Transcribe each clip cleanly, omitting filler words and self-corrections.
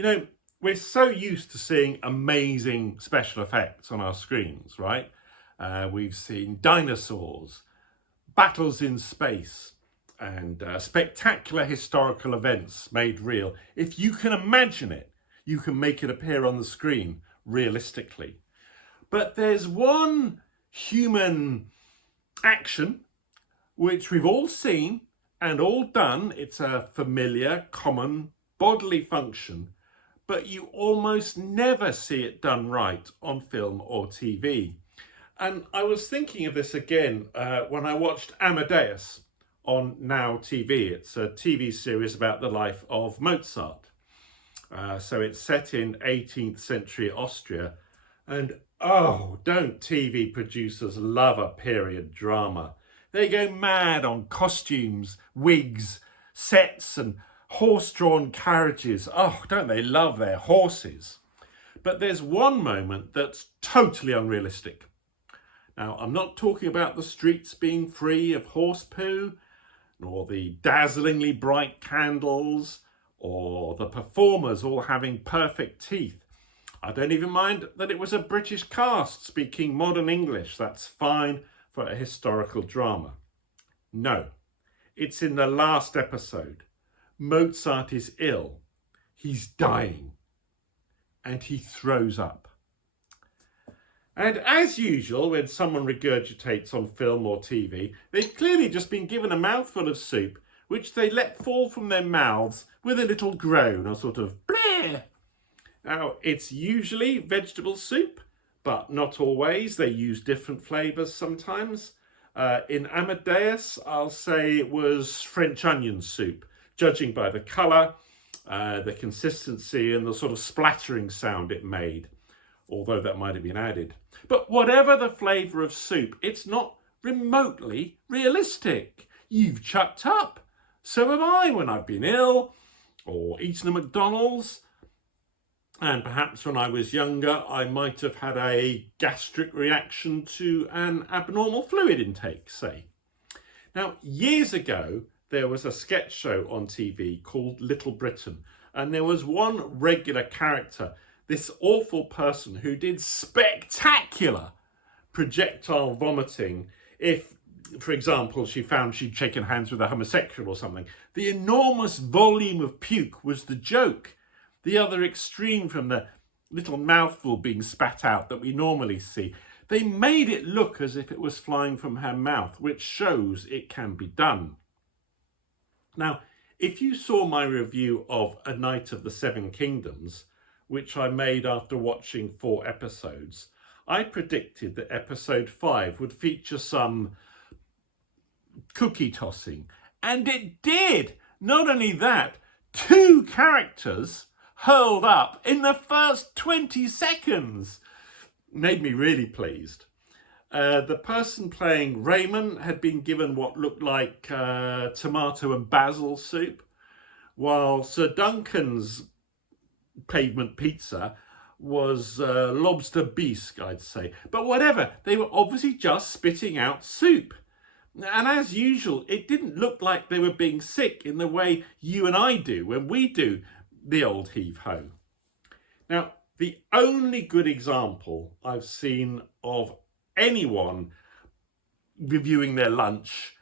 You know, we're so used to seeing amazing special effects on our screens, right? We've seen dinosaurs, battles in space, and spectacular historical events made real. If you can imagine it, you can make it appear on the screen realistically. But there's one human action which we've all seen and all done. It's a familiar, common bodily function, but you almost never see it done right on film or TV. And I was thinking of this again when I watched Amadeus on Now TV. It's a TV series about the life of Mozart. So it's set in 18th century Austria. And oh, don't TV producers love a period drama? They go mad on costumes, wigs, sets, and horse-drawn carriages. Oh, don't they love their horses? But there's one moment that's totally unrealistic. Now, I'm not talking about the streets being free of horse poo, nor the dazzlingly bright candles, or the performers all having perfect teeth. I don't even mind that it was a British cast speaking modern English. That's fine for a historical drama. No, it's in the last episode. Mozart is ill. He's dying. And he throws up. And as usual, when someone regurgitates on film or TV, they've clearly just been given a mouthful of soup, which they let fall from their mouths with a little groan, a sort of bleh. Now, it's usually vegetable soup, but not always. They use different flavours sometimes. In Amadeus, I'll say it was French onion soup, judging by the colour, the consistency and the sort of splattering sound it made, although that might have been added. But whatever the flavour of soup, it's not remotely realistic. You've chucked up. So have I when I've been ill or eaten at McDonald's. And perhaps when I was younger, I might have had a gastric reaction to an abnormal fluid intake, say. Now, years ago, there was a sketch show on TV called Little Britain, and there was one regular character, this awful person who did spectacular projectile vomiting if, for example, she found she'd shaken hands with a homosexual or something. The enormous volume of puke was the joke. The other extreme from the little mouthful being spat out that we normally see. They made it look as if it was flying from her mouth, which shows it can be done. Now, if you saw my review of A Night of the Seven Kingdoms, which I made after watching 4 episodes, I predicted that episode 5 would feature some cookie tossing. And it did! Not only that, 2 characters hurled up in the first 20 seconds. Made me really pleased. The person playing Raymond had been given what looked like tomato and basil soup, while Sir Duncan's pavement pizza was lobster bisque, I'd say. But whatever, they were obviously just spitting out soup. And as usual, it didn't look like they were being sick in the way you and I do when we do the old heave-ho. Now, the only good example I've seen of anyone reviewing their lunch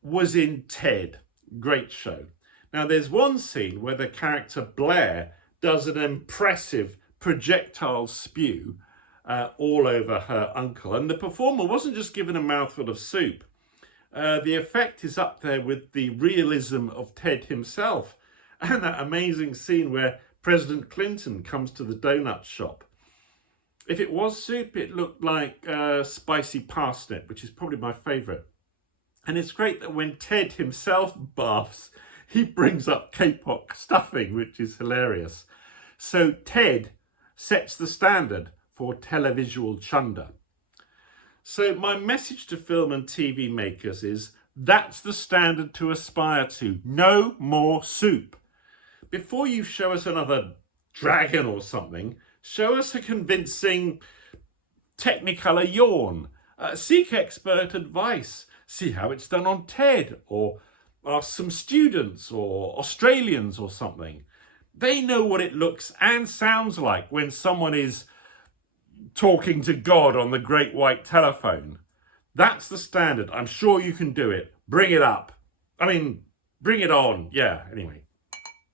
was in Ted. Great show. Now, there's one scene where the character Blair does an impressive projectile spew all over her uncle. And the performer wasn't just given a mouthful of soup. The effect is up there with the realism of Ted himself. And that amazing scene where President Clinton comes to the donut shop. If it was soup, it looked like spicy parsnip, which is probably my favourite. And it's great that when Ted himself barfs, he brings up kapok stuffing, which is hilarious. So Ted sets the standard for televisual chunder. So my message to film and TV makers is, that's the standard to aspire to. No more soup. Before you show us another dragon or something, show us a convincing Technicolor yawn. Seek expert advice. See how it's done on TED, or ask some students or Australians or something. They know what it looks and sounds like when someone is talking to God on the great white telephone. That's the standard. I'm sure you can do it. Bring it up. I mean, bring it on. Yeah, anyway.